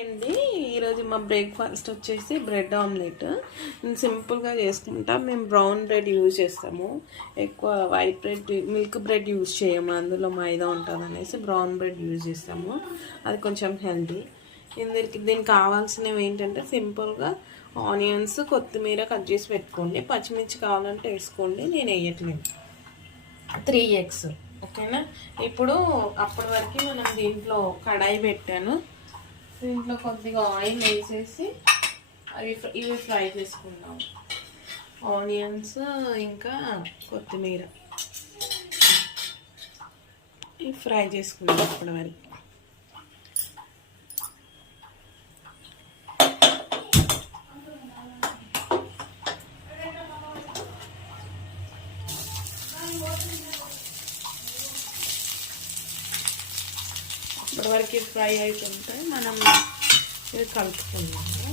అండి ఈరోజు మా బ్రేక్ఫాస్ట్ వచ్చేసి బ్రెడ్ ఆమ్లెట్. నేను సింపుల్గా చేసుకుంటా. మేము బ్రౌన్ బ్రెడ్ యూజ్ చేస్తాము, ఎక్కువ white bread milk bread use చేయము, అందులో మైదా ఉంటుంది అనేసి బ్రౌన్ బ్రెడ్ యూజ్ చేస్తాము. అది కొంచెం హెల్తీ. దీనికి కావాల్సినవి ఏంటంటే సింపుల్గా ఆనియన్స్, కొత్తిమీర కట్ చేసి పెట్టుకోండి. పచ్చిమిర్చి కావాలంటే వేసుకోండి, నేను వేయట్లేదు. 3 eggs, ఓకేనా. ఇప్పుడు అప్పటి వరకు మనం దీంట్లో కడాయి పెట్టాను. దీంట్లో కొద్దిగా ఆయిల్ వేసేసి ఇవి ఫ్రై చేసుకుందాం. ఆనియన్స్ ఇంకా కొత్తిమీర ఇవి ఫ్రై చేసుకుందాం అప్పటి వరకు. ఇప్పటివరకు ఫ్రై అవుతుంటే మనం ఇది కలుపుకుందాము.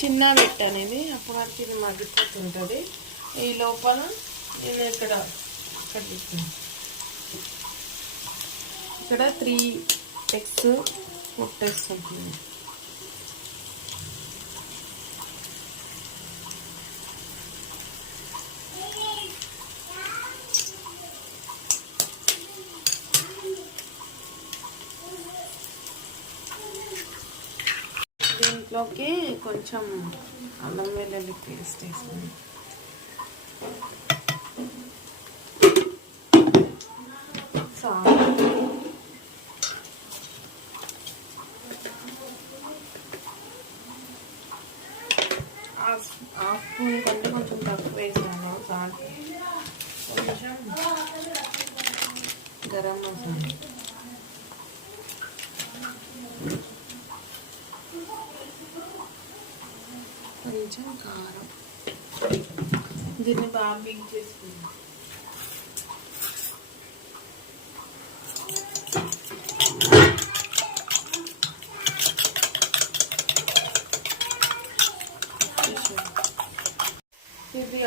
చిన్న పెట్టాను ఇది, అప్పటివరకు ఇది మగ్గిపోతుంటుంది. ఈ లోపల నేను ఇక్కడ ఇక్కడ 3 eggs కొట్టేసుకుంటున్నాను. దీంట్లోకి కొంచెం అల్లం వెల్లుల్లి పేస్ట్ వేసుకుని సాల్ట్, హాఫ్ స్పూన్ కంటే కొంచెం తక్కువ వేసాను సాల్ట్. కొంచెం గరం మసాలా, కొంచెం కారం. దీన్ని బాగా మిక్స్ చేసుకుందాం. ఇది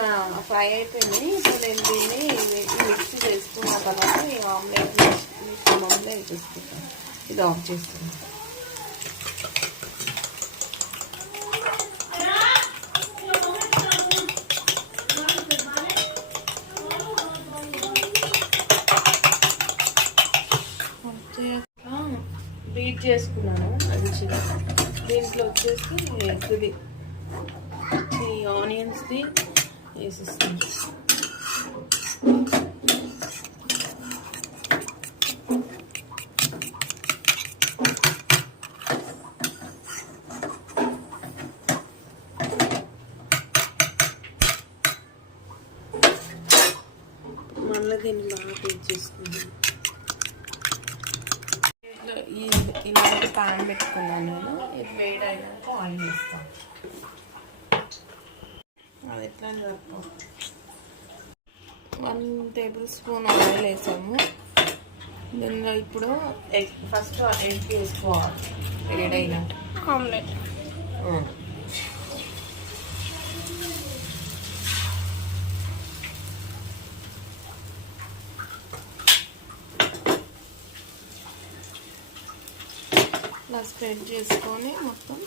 ఫ్రై అయిపోయింది. ఇప్పుడు నేను దీన్ని మిక్స్ చేసుకున్న తర్వాత ఈ ఆమ్లెట్ మిశ్రమంలో వేసేసుకుంటాను. ఇది ఆఫ్ చేస్తాను. బీట్ చేసుకున్నాను మంచిగా. దీంట్లో వచ్చేసి ఎగ్ది ఈ ఆనియన్స్ది వేసేస్తాను. మళ్ళీ దీన్ని బాగా బీట్ చేసుకున్నాను. ఇలాంటి పాన్ పెట్టుకున్నాను నేను. ఇది వేడి అయినాక ఆయిల్ వేస్తాను. అది ఎట్లా జరుపు 1 tablespoon ఆయిల్ వేసాము. దీనిలో ఇప్పుడు ఫస్ట్ ఎగ్ వేసుకోవాలి. వేడైనాక ఆమ్లెట్ ఇలా స్ప్రెడ్ చేసుకొని మొత్తం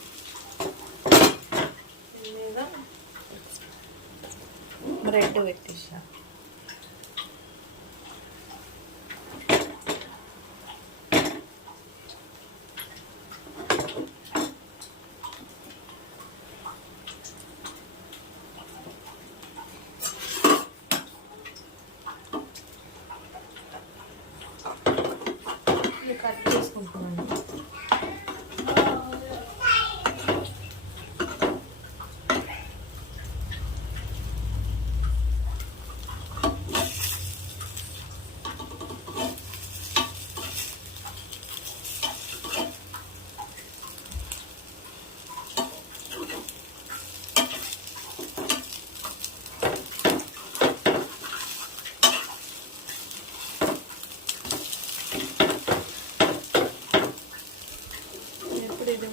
మీద బ్రెడ్ పెట్టేసా. కట్ చేసుకుంటున్నాను.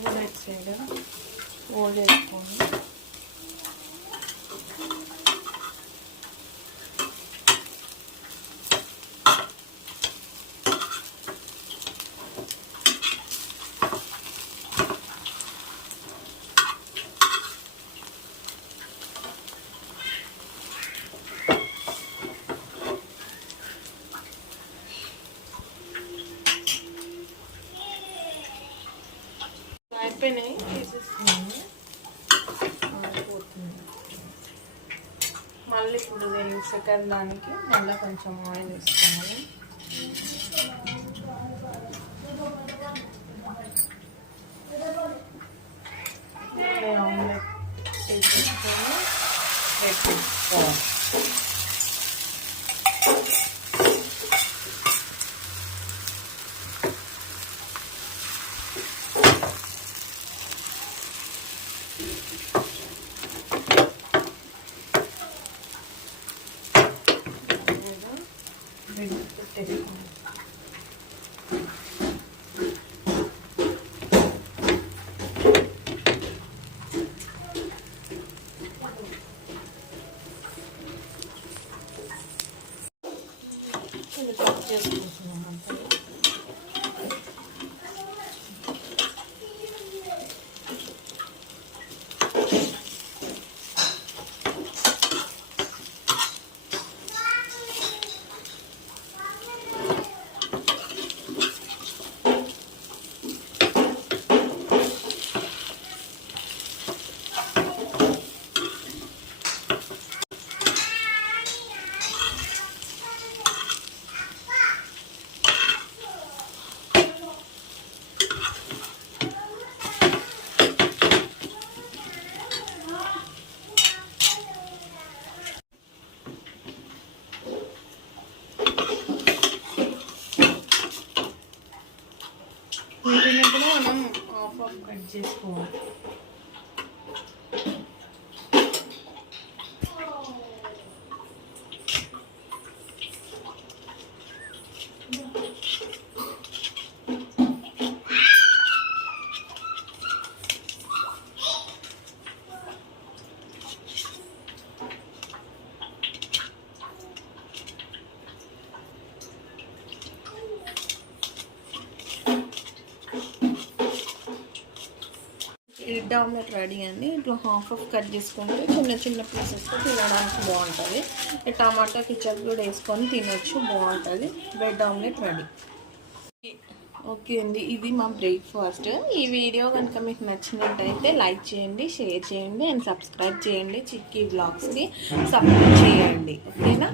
కూడా ఇటు సైడ్ ఫోల్డ్ చేసుకోండి. అయిపోయినాయి, తీసేసుకున్నాను. పోతుంది. మళ్ళీ ఇప్పుడు సెకండ్ దానికి మళ్ళీ కొంచెం ఆయిల్ వేసుకున్నాను. ఆమ్లెట్ వేసుకొని పెట్టుకోవాలి. చేసుకుంటున్నాం అంతే. వీటిని మనం హాఫ్ కట్ చేసుకోవాలి. ఎగ్ ఆమ్లెట్ రెడీ అండి. ఇట్లా హాఫ్ కట్ చేసుకుంటే చిన్న చిన్న పీసెస్తో తినడానికి బాగుంటుంది. టమాటా కిచప్ కూడా వేసుకొని తినొచ్చు, బాగుంటుంది. Bread omelette ready. ఓకే అండి, ఇది మా బ్రేక్ఫాస్ట్. ఈ వీడియో కనుక మీకు నచ్చినట్టయితే లైక్ చేయండి, షేర్ చేయండి అండ్ సబ్స్క్రైబ్ చేయండి. చిక్కీ బ్లాగ్స్కి సపోర్ట్ చేయండి. ఓకేనా?